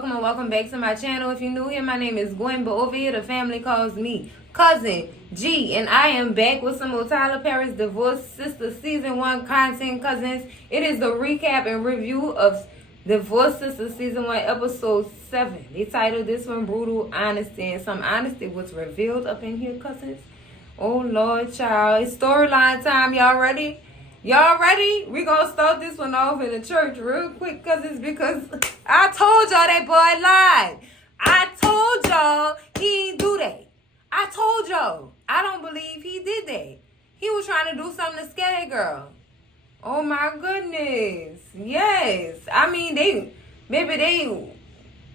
welcome and welcome back to my channel. If you're new here, my name is Gwen, but over here the family calls me Cousin G, and I am back with some more Tyler Perry's Divorce Sistas Season 1 content, cousins. It is the recap and review of Divorce Sistas Season 1, Episode 7. They titled this one Brutal Honesty, and some honesty was revealed up in here, cousins. Oh, Lord, child. It's storyline time. Y'all ready? Y'all ready? We gonna start this one off in the church real quick, cousins, because I told y'all that boy lied. I told y'all he ain't do that. I told y'all. I don't believe he did that. He was trying to do something to scare that girl. Oh my goodness. Yes. I mean, they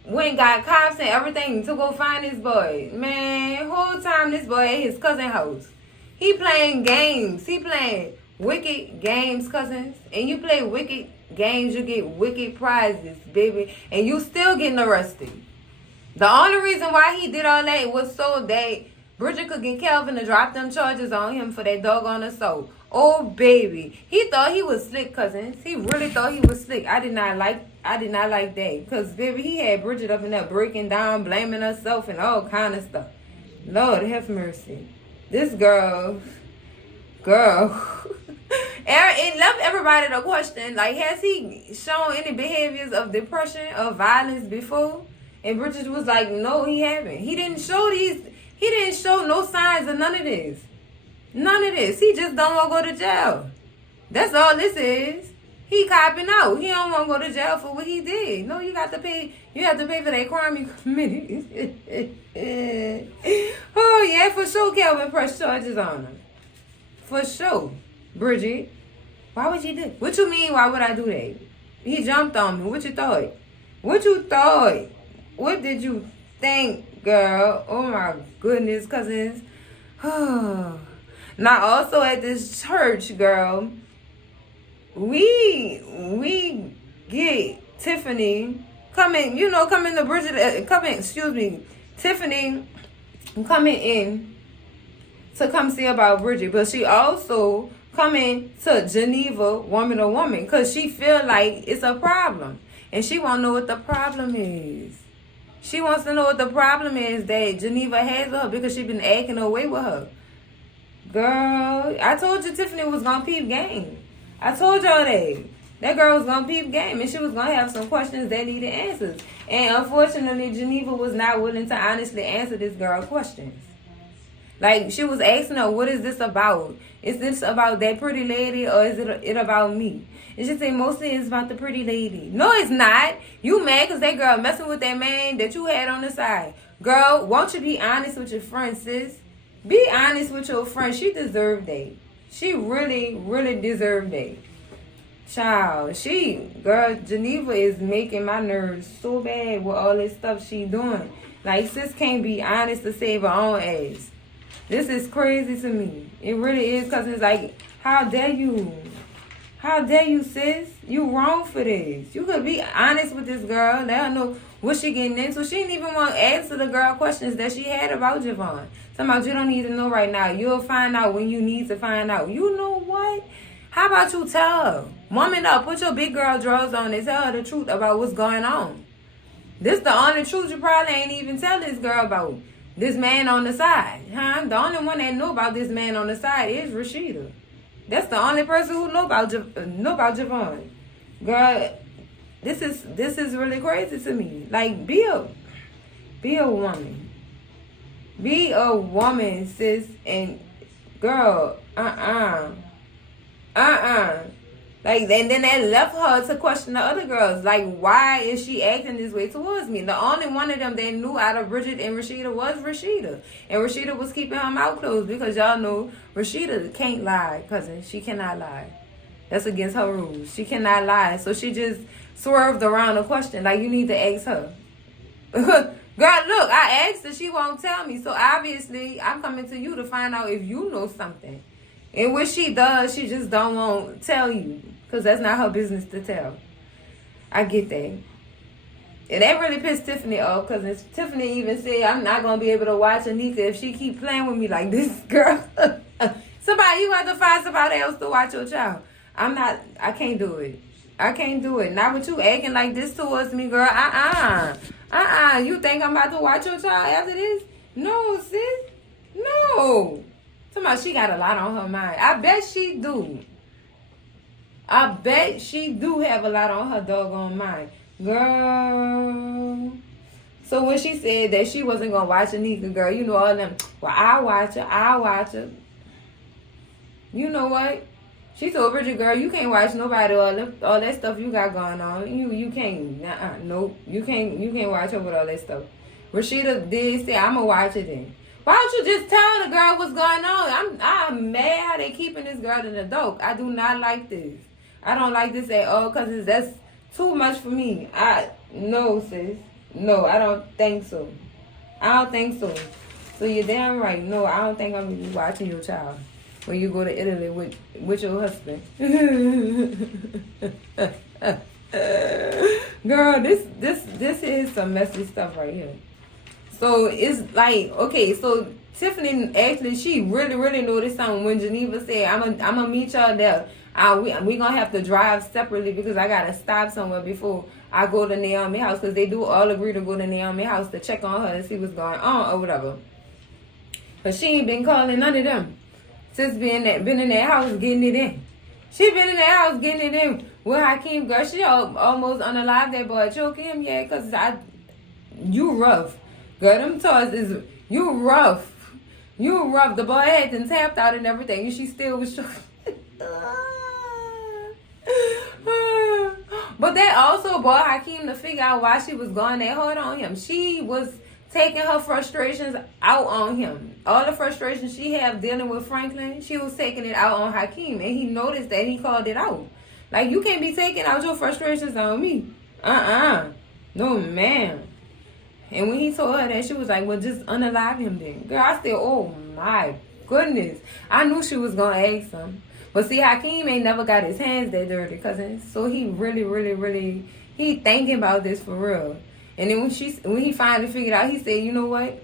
went and got cops and everything to go find this boy. Man, whole time this boy at his cousin's house. He playing games. He playing wicked games, cousins. And you play wicked games, you get wicked prizes, baby. And you still getting arrested. The only reason why he did all that was so that Bridget could get Calvin to drop them charges on him for that doggone assault. Oh, baby. He thought he was slick, cousins. He really thought he was slick. I did not like that. Because, baby, he had Bridget up in there breaking down, blaming herself and all kind of stuff. Lord have mercy. This girl. It left everybody to question, like, has he shown any behaviors of depression or violence before? And Bridget was like, no, he haven't. He didn't show no signs of none of this. None of this. He just don't want to go to jail. That's all this is. He copping out. He don't want to go to jail for what he did. No, you got to pay. You have to pay for that crime you committed. Oh, yeah, for sure Calvin pressed charges on him. For sure. Bridget, why would you do? What you mean, why would I do that? He jumped on me. What you thought? What you thought? What did you think, girl? Oh, my goodness, cousins. Now, also at this church, girl, we get Tiffany coming to Bridget, Tiffany coming in to come see about Bridget, but she also coming to Geneva, woman to woman, because she feel like it's a problem. And she want to know what the problem is. She wants to know what the problem is that Geneva has with her because she been acting away with her. Girl, I told you Tiffany was going to peep game. I told y'all that. That girl was going to peep game and she was going to have some questions that needed answers. And unfortunately, Geneva was not willing to honestly answer this girl questions. Like, she was asking her, what is this about? Is this about that pretty lady or is it about me? And she said, mostly it's about the pretty lady. No, it's not. You mad because that girl messing with that man that you had on the side. Girl, won't you be honest with your friend, sis? Be honest with your friend. She deserved that. She really, really deserved that. Child, girl, Geneva is making my nerves so bad with all this stuff she doing. Like, sis can't be honest to save her own ass. This is crazy to me. It really is, because it's like, how dare you? How dare you, sis? You wrong for this. You could be honest with this girl. Let her know what she getting into. She didn't even want to answer the girl questions that she had about Javon. Sometimes you don't need to know right now. You'll find out when you need to find out. You know what? How about you tell her? Woman up. Put your big girl drawers on and tell her the truth about what's going on. This the only truth you probably ain't even tell this girl about. This man on the side, huh? The only one that know about this man on the side is Rasheda. That's the only person who know about Javon. Girl, this is really crazy to me. Like, be a woman. Be a woman, sis. And girl, Like, and then that left her to question the other girls. Like, why is she acting this way towards me? The only one of them that knew out of Bridget and Rasheda was Rasheda. And Rasheda was keeping her mouth closed because y'all know Rasheda can't lie, cousin. She cannot lie. That's against her rules. She cannot lie. So she just swerved around the question. Like, you need to ask her. Girl, look, I asked her. She won't tell me. So obviously, I'm coming to you to find out if you know something. And what she does, she just don't want to tell you. Because that's not her business to tell. I get that. And that really pissed Tiffany off. Because Tiffany even said, I'm not going to be able to watch Anika if she keep playing with me like this, girl. You have to find somebody else to watch your child. I can't do it. I can't do it. Not with you acting like this towards me, girl. You think I'm about to watch your child after this? No, sis. No. Somebody, she got a lot on her mind. I bet she do. I bet she do have a lot on her doggone mind. Girl. So when she said that she wasn't going to watch Anika, girl, you know all them, well, I'll watch her. You know what? She told Bridget, girl, you can't watch nobody, all that stuff you got going on. You can't, nope. You can't watch her with all that stuff. Rasheda did say, I'm going to watch it then. Why don't you just tell the girl what's going on? I'm mad how they keeping this girl in the dope. I do not like this. I don't like this at all because that's too much for me. No, sis. No, I don't think so. I don't think so. So you're damn right. No, I don't think I'm going to be watching your child when you go to Italy with your husband. Girl, this is some messy stuff right here. So it's like, okay, so Tiffany actually, she really noticed something when Geneva said, I'm gonna meet y'all there. We gonna have to drive separately because I gotta stop somewhere before I go to Naomi house, because they do all agree to go to Naomi house to check on her and see what's going on or whatever. But she ain't been calling none of them since been in that house getting it in. She been in that house getting it in with Hakeem, girl. She almost unalive that boy, choking him, yeah, because you rough. Girl, them toys is, you rough. You rough. The boy had been tapped out and everything, and she still was choking. But that also brought Hakeem to figure out why she was going that hard on him. She was taking her frustrations out on him. All the frustrations she had dealing with Franklin, she was taking it out on Hakeem. And he noticed that, he called it out. Like, you can't be taking out your frustrations on me. No, ma'am. And when he told her that, she was like, well, just unalive him then. Girl, I said, oh my goodness. I knew she was going to ask him. But see, Hakeem ain't never got his hands that dirty, cousin. So he really, he thinking about this for real. And then when he finally figured out, he said, you know what?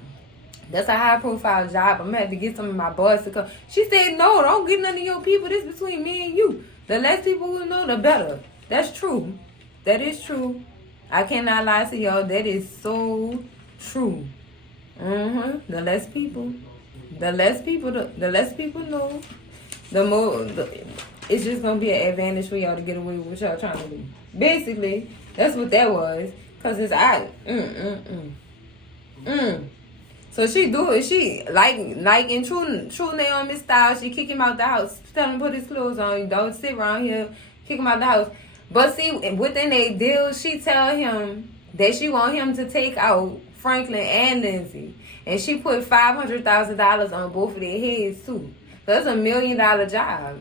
That's a high profile job. I'm going to have to get some of my boys to come. She said, no, don't get none of your people. This is between me and you. The less people who know, the better. That's true. That is true. I cannot lie to y'all. That is so true. The less people know, the more, it's just going to be an advantage for y'all to get away with what y'all trying to do. Basically, that's what that was. Because it's So she do it. She, like in true Naomi style, she kick him out the house. Tell him to put his clothes on. Don't sit around here. Kick him out the house. But see, within a deal, she tell him that she want him to take out Franklin and Lindsay. And she put $500,000 on both of their heads, too. So that's $1 million job.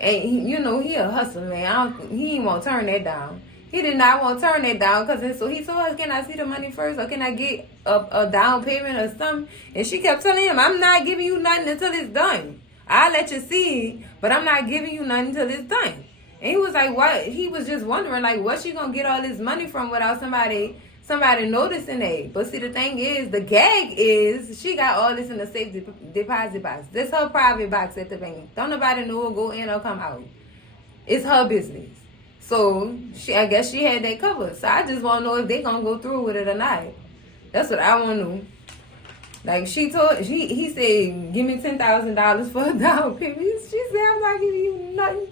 And, he a hustler, man. He ain't want to turn that down. He did not want to turn that down. So he told her, can I see the money first? Or can I get a down payment or something? And she kept telling him, I'm not giving you nothing until it's done. I'll let you see, but I'm not giving you nothing until it's done. And he was like, what? He was just wondering, like, what's she going to get all this money from without somebody noticing that? But see, the thing is, the gag is, she got all this in a safe deposit box. This her private box at the bank. Don't nobody know go in or come out. It's her business. So, I guess she had that covered. So, I just want to know if they going to go through with it or not. That's what I want to know. Like, he said, give me $10,000 for a down payment. She said, I'm not giving you nothing.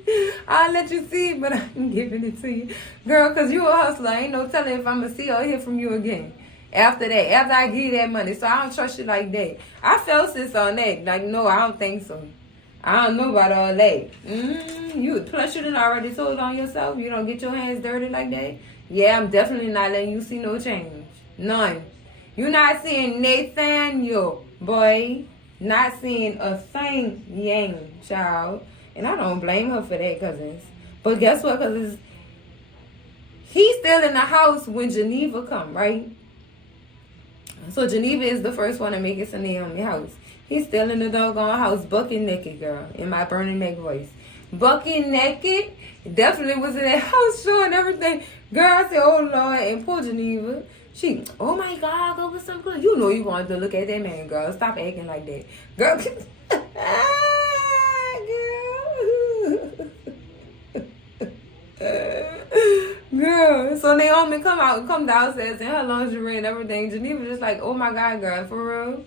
I'll let you see it, but I'm giving it to you. Girl, because you a hustler. Ain't no telling if I'm going to see or hear from you again. After I give you that money. So, I don't trust you like that. I felt sis on that. Like, no, I don't think so. I don't know about all that. Plus, you done already told on yourself. You don't get your hands dirty like that. Yeah, I'm definitely not letting you see no change. None. You're not seeing Nathaniel, boy. Not seeing a thing, yang, child. And I don't blame her for that, cousins. But guess what, cousins? He's still in the house when Geneva come, right? So Geneva is the first one to make it to Naomi's house. He's still in the doggone house, bucket naked, girl. In my Bernie Mac voice. Bucket naked. Definitely was in that house showing everything. Girl, I said, oh, Lord. And poor Geneva. She, oh my God, go with some clothes. You know you want to look at that man, girl. Stop acting like that. Girl, girl, Girl, so Naomi come downstairs in her lingerie and everything. Geneva just like, oh my God, girl, for real?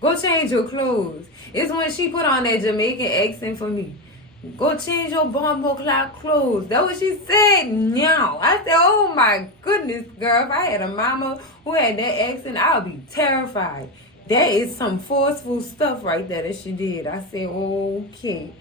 Go change your clothes. It's when she put on that Jamaican accent for me. Go change your bumbo clock clothes. That's what she said. Now I said, oh my goodness, girl. If I had a mama who had that accent, I would be terrified. That is some forceful stuff right there that she did. I said, okay.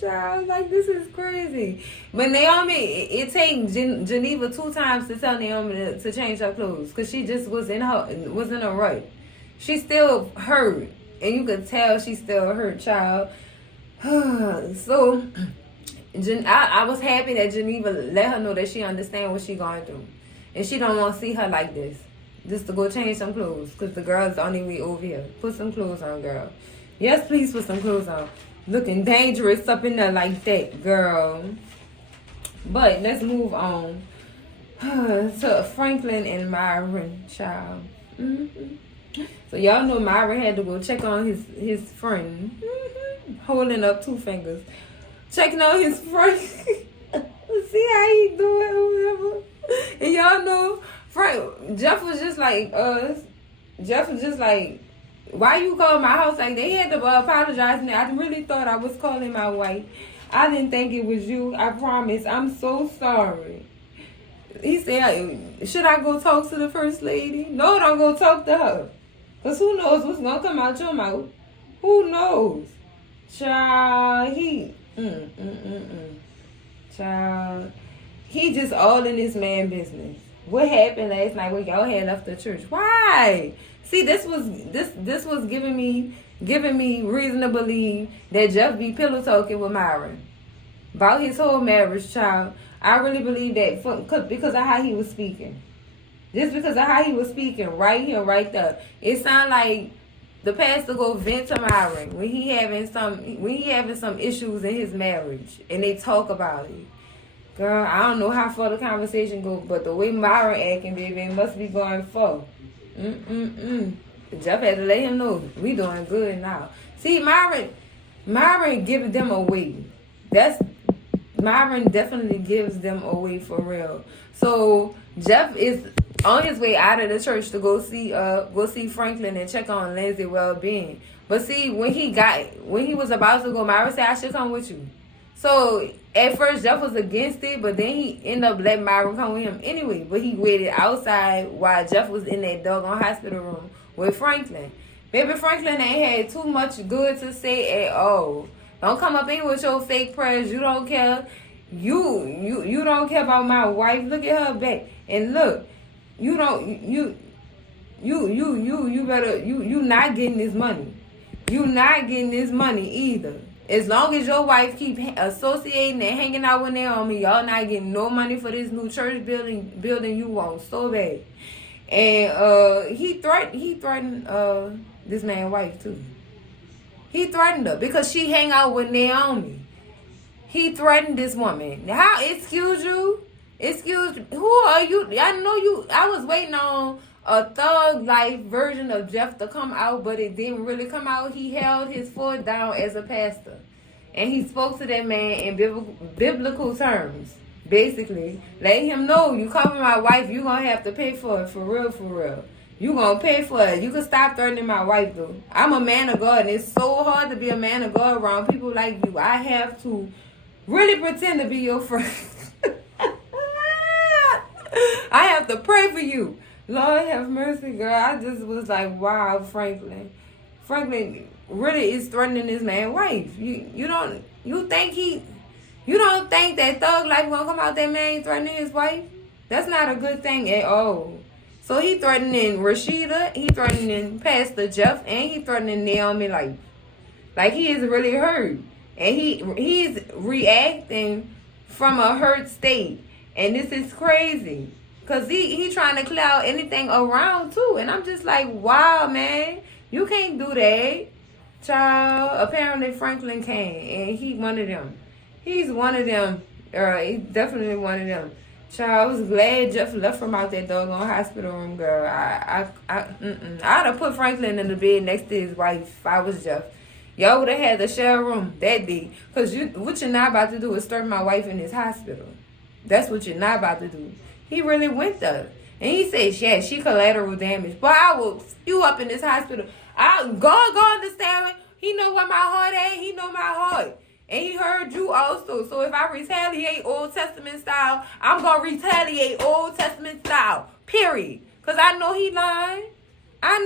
Child, like, this is crazy. But Naomi, it takes Geneva 2 times to tell Naomi to change her clothes because she just was in a rut. She still hurt, and you could tell she still hurt, child. So I was happy that Geneva let her know that she understand what she going through, and she don't want to see her like this. Just to go change some clothes because the girl's on their way over here. Put some clothes on, girl. Yes, please put some clothes on. Looking dangerous up in there like that, girl. But let's move on to Franklin and Myron, child. So y'all know Myron had to go check on his friend. Holding up 2 fingers. Checking on his friend. See how he do it or whatever. And y'all know Jeff was just like, why you call my house like they had to apologize to me. I really thought I was calling my wife. I didn't think it was you. I promise. I'm so sorry. He said, should I go talk to the first lady? No, don't go talk to her. Because who knows what's going to come out your mouth. Who knows? Child, Child, he just all in this man business. What happened last night when y'all had left the church? Why? See, this was giving me reason to believe that Jeff be pillow talking with Myron about his whole marriage, child. I really believe that because of how he was speaking. Just because of how he was speaking right here, right there. It sounded like the pastor go vent to Myron when he having some issues in his marriage and they talk about it. Girl, I don't know how far the conversation goes, but the way Myron acting, baby, it must be going far. Jeff had to let him know we doing good now. See, Myron giving them away. Myron definitely gives them away for real. So Jeff is on his way out of the church to go see Franklin and check on Lindsay's well-being. But see, when he was about to go, Myron said, I should come with you. So at first Jeff was against it, but then he ended up letting Myron come with him anyway. But he waited outside while Jeff was in that doggone hospital room with Franklin. Baby, Franklin ain't had too much good to say at all. Don't come up in with your fake prayers. You don't care. You don't care about my wife. Look at her back. And look, you not getting this money. You not getting this money either. As long as your wife keep associating and hanging out with Naomi, y'all not getting no money for this new church building you want so bad. And he threatened this man's wife too. He threatened her because she hang out with Naomi. He threatened this woman. How? Excuse you? Who are you? I was waiting on a thug life version of Jeff to come out, but it didn't really come out. He held his foot down as a pastor. And he spoke to that man in biblical terms. Basically, let him know, you cover my wife, you're going to have to pay for it, for real. You're going to pay for it. You can stop threatening my wife, though. I'm a man of God, and it's so hard to be a man of God around people like you. I have to really pretend to be your friend. I have to pray for you. Lord have mercy, girl. I just was like, wow, Franklin really is threatening this man's wife. You don't think that thug life gonna come out that man threatening his wife? That's not a good thing at all. So he threatening Rasheda, he threatening Pastor Jeff, and he threatening Naomi life. Like he is really hurt. And he's reacting from a hurt state. And this is crazy. Because he trying to clear out anything around too. And I'm just like, wow, man. You can't do that. Child, apparently Franklin can. And he one of them. He's one of them. He's definitely one of them. Child, I was glad Jeff left from out that doggone hospital room, girl. I'd have put Franklin in the bed next to his wife if I was Jeff. Y'all would have had to share a room that day. Because what you're not about to do is stir my wife in this hospital. That's what you're not about to do. He really went there. And he said, yeah, she collateral damage. But I will you up in this hospital. God understand me. He know where my heart at. He know my heart. And he heard you also. So if I retaliate Old Testament style, I'm going to retaliate Old Testament style. Period. Because I know he lying. I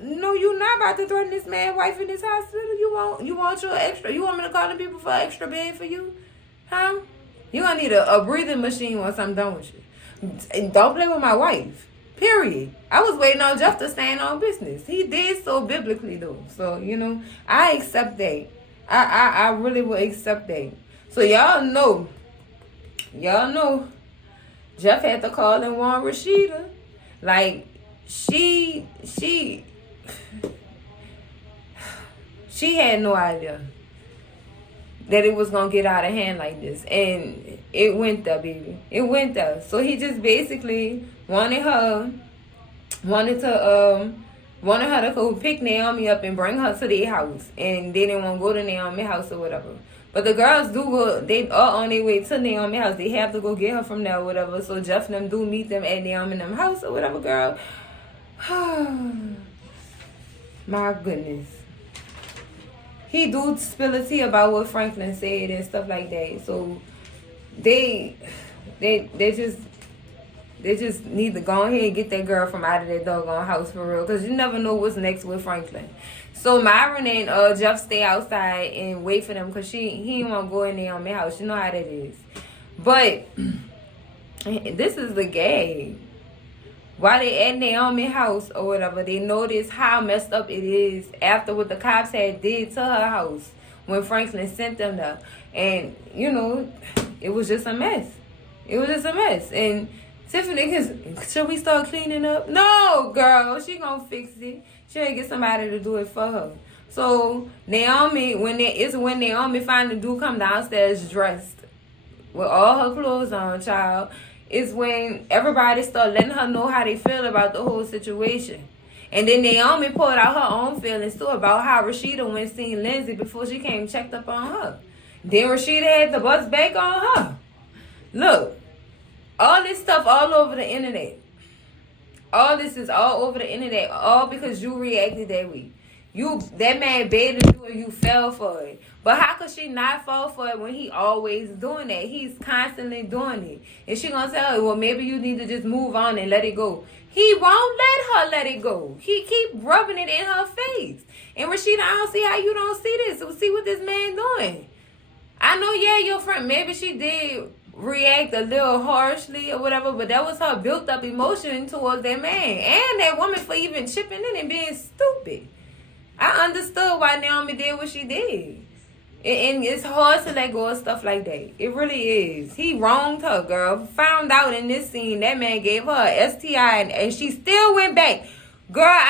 know you're not about to threaten this man's wife in this hospital. You want your extra. You want me to call the people for an extra bed for you? Huh? You're going to need a breathing machine once I'm done with you. And don't play with my wife. Period. I was waiting on Jeff to stand on business. He did so biblically though. So, I accept that. I really will accept that. So y'all know, Jeff had to call and warn Rasheda. Like, she had no idea that it was going to get out of hand like this. And it went there, baby. It went there. So he just basically wanted her to go pick Naomi up and bring her to their house. And they didn't want to go to Naomi's house or whatever. But the girls do go, they are on their way to Naomi's house. They have to go get her from there or whatever. So Jeff and them do meet them at Naomi's house or whatever, girl. My goodness. He do spill a tea about what Franklin said and stuff like that. So they just need to go ahead and get that girl from out of that doggone house for real. Because you never know what's next with Franklin. So Myron and Jeff stay outside and wait for them because he didn't want to go in there on my house. You know how that is. But this is the game. While they at Naomi's house or whatever, they notice how messed up it is after what the cops had did to her house when Franklin sent them there. And, it was just a mess. It was just a mess. And Tiffany, should we start cleaning up? No, girl. She gonna fix it. She'll get somebody to do it for her. So, Naomi, when Naomi finally do come downstairs dressed with all her clothes on, child, is when everybody start letting her know how they feel about the whole situation. And then Naomi poured out her own feelings too about how Rasheda went and seen Lindsay before she came and checked up on her. Then Rasheda had the bus back on her. Look, all this stuff all over the internet. All this is all over the internet, all because you reacted that way. That man begged you and you fell for it. But how could she not fall for it when he always doing that? He's constantly doing it. And she gonna tell her, well, maybe you need to just move on and let it go. He won't let her let it go. He keep rubbing it in her face. And Rasheda, I don't see how you don't see this. So see what this man doing. I know, yeah, your friend, maybe she did react a little harshly or whatever, but that was her built up emotion towards that man. And that woman for even chipping in and being stupid. I understood why Naomi did what she did. And it's hard to let go of stuff like that. It really is. He wronged her, girl. Found out in this scene that man gave her a STI and she still went back. Girl,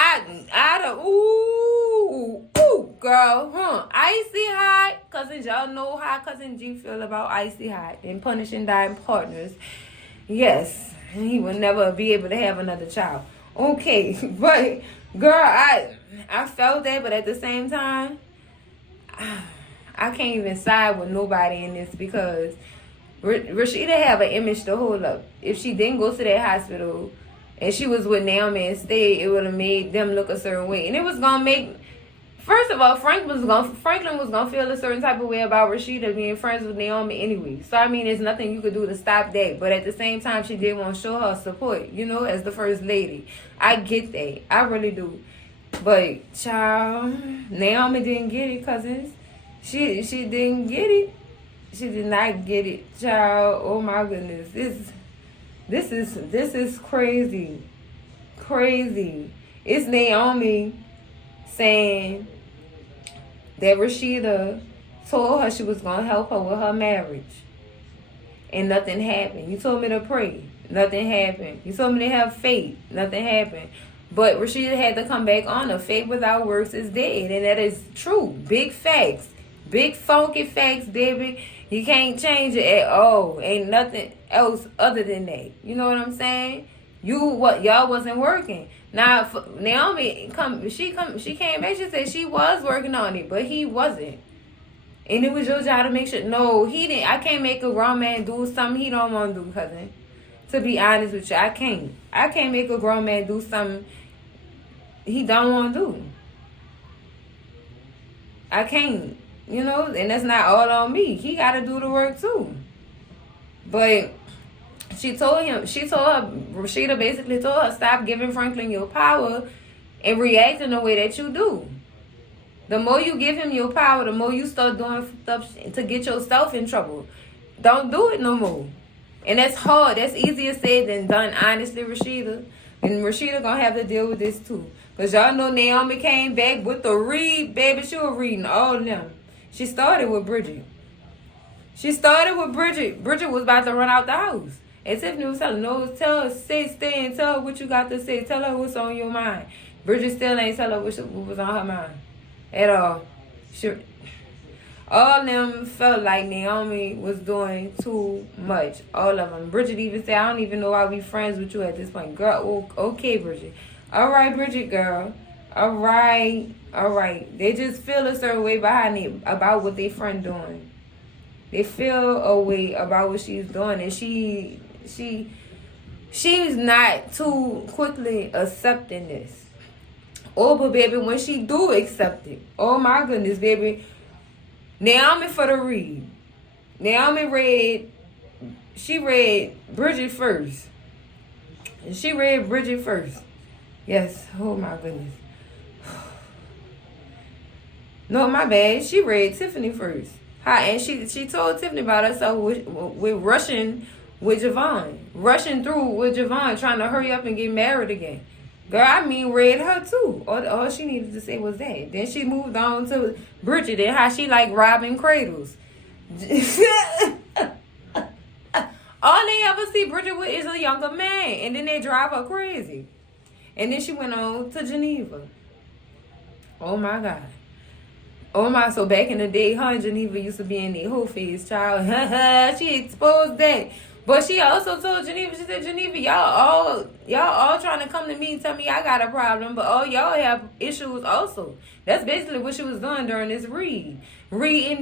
girl, icy hot. Cousins, y'all know how Cousin G feel about icy hot and punishing dying partners. Yes, he will never be able to have another child. Okay, but girl, I felt that, but at the same time, I can't even side with nobody in this because Rasheda have an image to hold up. If she didn't go to that hospital and she was with Naomi and stayed, it would have made them look a certain way. And it was going to make, first of all, Franklin was going to feel a certain type of way about Rasheda being friends with Naomi anyway. So, I mean, there's nothing you could do to stop that. But at the same time, she did want to show her support, as the first lady. I get that. I really do. But, child, Naomi didn't get it, cousins. She didn't get it. She did not get it, child. Oh my goodness, this is crazy, crazy. It's Naomi saying that Rasheda told her she was gonna help her with her marriage, and nothing happened. You told me to pray, nothing happened. You told me to have faith, nothing happened. But Rasheda had to come back on her. Faith without works is dead, and that is true. Big facts. Big funky facts, baby. You can't change it at all. Ain't nothing else other than that. You know what I'm saying? Y'all wasn't working. Now Naomi she came back. She said she was working on it, but he wasn't. And it was your job to make sure. No, he didn't. I can't make a grown man do something he don't want to do, cousin. To be honest with you, I can't. I can't make a grown man do something he don't want to do. I can't. You know, and that's not all on me. He got to do the work too. But Rasheda basically told her, stop giving Franklin your power and reacting the way that you do. The more you give him your power, the more you start doing stuff to get yourself in trouble. Don't do it no more. And that's hard. That's easier said than done, honestly, Rasheda. And Rasheda gonna have to deal with this too. Because y'all know Naomi came back with the read, baby. She was reading all of them. She started with Bridget. Bridget was about to run out the house. And Tiffany was telling her, no, tell her, stay and tell her what you got to say. Tell her what's on your mind. Bridget still ain't tell her what was on her mind at all. All of them felt like Naomi was doing too much. All of them. Bridget even said, I don't even know why we friends with you at this point. Girl, okay, Bridget. All right, Bridget, girl. All right. They just feel a certain way behind it about what they friend doing. They feel a way about what she's doing, and she's not too quickly accepting this. Oh, but baby, when she do accept it, oh my goodness, baby. Naomi for the read. She read Bridget first. Yes, oh my goodness. No, my bad. She read Tiffany first. And she told Tiffany about herself with rushing with Javon. Rushing through with Javon, trying to hurry up and get married again. Girl, I mean, read her too. All she needed to say was that. Then she moved on to Bridget and how she like robbing cradles. All they ever see Bridget with is a younger man. And then they drive her crazy. And then she went on to Geneva. Oh my God. Oh my, so back in the day, her and Geneva used to be in the whole phase, child. She exposed that. But she also told Geneva, she said, Geneva, y'all all trying to come to me and tell me I got a problem, but all y'all have issues also. That's basically what she was doing during this reading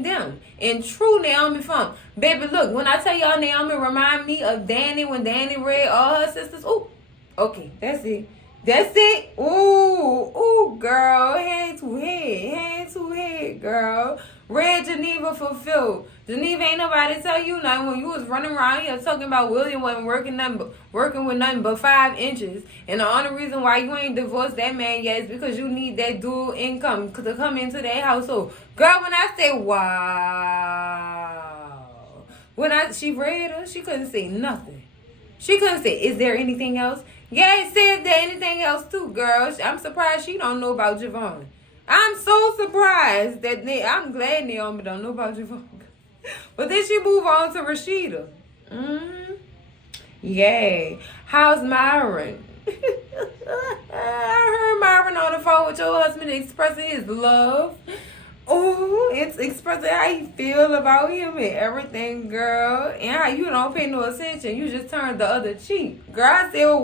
them. In true Naomi form. Baby, look, when I tell y'all Naomi remind me of Danny when Danny read all her sisters. Ooh, okay, that's it. Ooh, girl. Hand to head, girl. Read Geneva fulfilled. Geneva ain't nobody tell you nothing when you was running around here talking about William wasn't working with nothing but 5 inches. And the only reason why you ain't divorced that man yet is because you need that dual income to come into that household. Girl, when I say wow. She read her, she couldn't say nothing. She couldn't say, is there anything else? Yeah, it said there anything else too, girl. I'm surprised she don't know about Javon. I'm so surprised that I'm glad Naomi don't know about Javon. But then she move on to Rasheda. Yay. How's Myron? I heard Myron on the phone with your husband expressing his love. Oh, it's expressing how you feel about him and everything, girl. And how you don't pay no attention. You just turn the other cheek. Girl, I said, oh,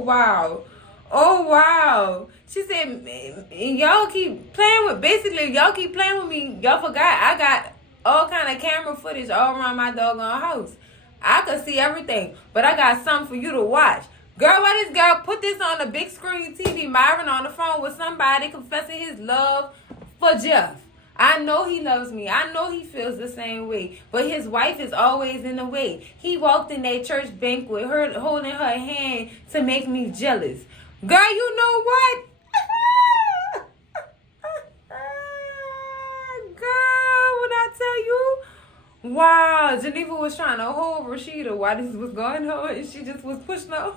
wow. She said, y'all keep playing with me. Y'all forgot I got all kind of camera footage all around my doggone house. I could see everything. But I got something for you to watch. Girl, why this girl put this on the big screen TV? Myron on the phone with somebody confessing his love for Jeff. I know he loves me. I know he feels the same way. But his wife is always in the way. He walked in that church banquet, her holding her hand to make me jealous. Girl, you know what? Girl, when I tell you, wow, Geneva was trying to hold Rasheda while this was going on, and she just was pushing her.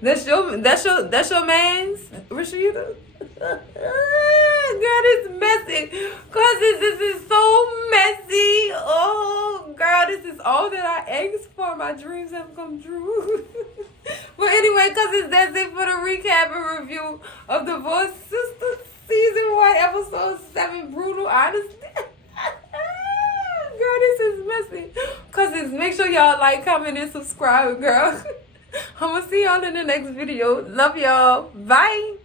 That's your man's, Rasheda? Girl, this messy. Cause this is so messy. Oh, girl, this is all that I asked for. My dreams have come true. But anyway, that's it for the recap and review of Divorce Sistas Season 1, Episode 7, Brutal Honesty. Girl, this is messy. Cousins, make sure y'all like, comment, and subscribe, girl. I'm gonna see y'all in the next video. Love y'all. Bye.